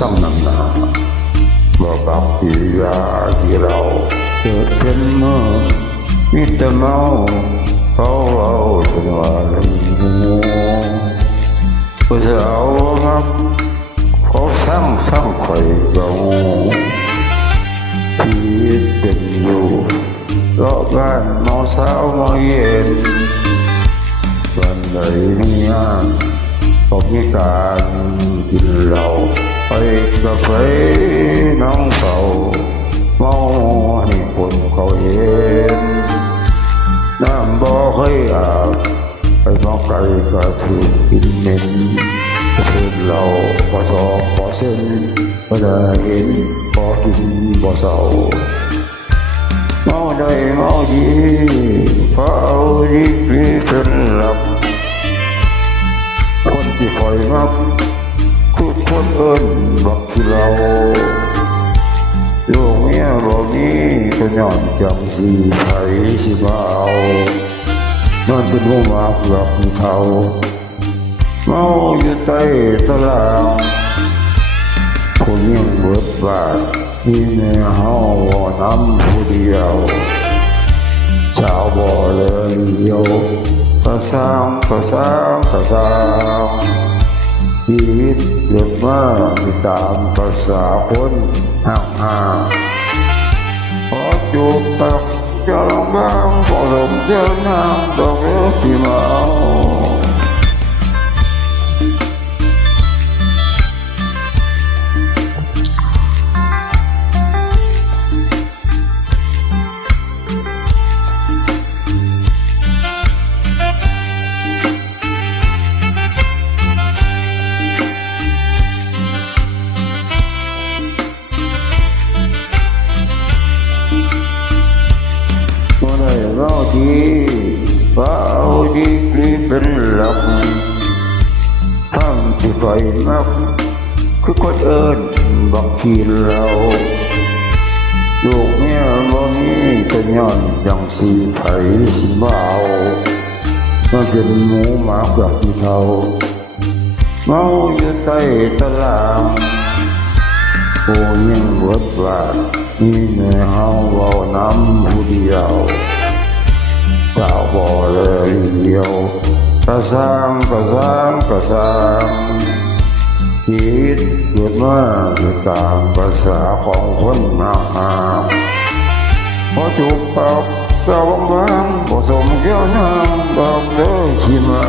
ซ้ำนำหนาบอกกับกิริยาที่เราเกิดเป็นเมื่อมิตรเมาเขาเอาจนว่าลืมผู้สาวมักเขาสั่งคอยเบาชีวิตเป็นอยู่รอบบ้านเมาเช้าเมาเย็นวันใดเนี่ยก็มีการกินเหล้าไปกาแฟน้องเฝ้าเมาให้คนเขาเห็นน้ำบ่เคยอาบไปมองไกลก็ถูกกินเหม็นพูดเราพอสอบพอเส้นก็ได้เห็นพอกินบ่เศร้าเมาได้เมาดีเพราะเอาดีกรีเป็นหลับคนที่คอยมักคือคนเอิ้นบักที่เราลูกเมียบ่มีก็ย้อนจังสิไผสิมาเอามันเป็นหัวหมากหลับเท่าเมาอยู่ใต้ตารางคนยังเบิดบาทที่แม่เฮาว่าน้ำผู้เดียวชาวบ่เลยเดียวก็สร้างชีวิตเกิดมาตามภาษาคนห่างพอจูบตักจะลองบ้างพอลมเจ้าน้ำดอกเล็กที่มาเอาเราดีว่าเอาดีกรีเป็นหลักทั้งที่ไฟมักคือคนเอิ้นบักทีเราลูกเมียบ่มีก็ย้อนจังสิไผสิมาเอามันเป็นหมูหมาแบบที่เท่าเมาอยู่ใต้ตารางโอ้ยังเบิดบาทมีแม่เฮาเว้าน้ำผู้เดียวเจ้าบ่เลยเดียวก็สร้างชีวิตเกิดมาด้วยตามภาษาของคนมาพอจูบปากเจ้าบางบ่สมเกี่ยวน้ำดอกเด้อที่มา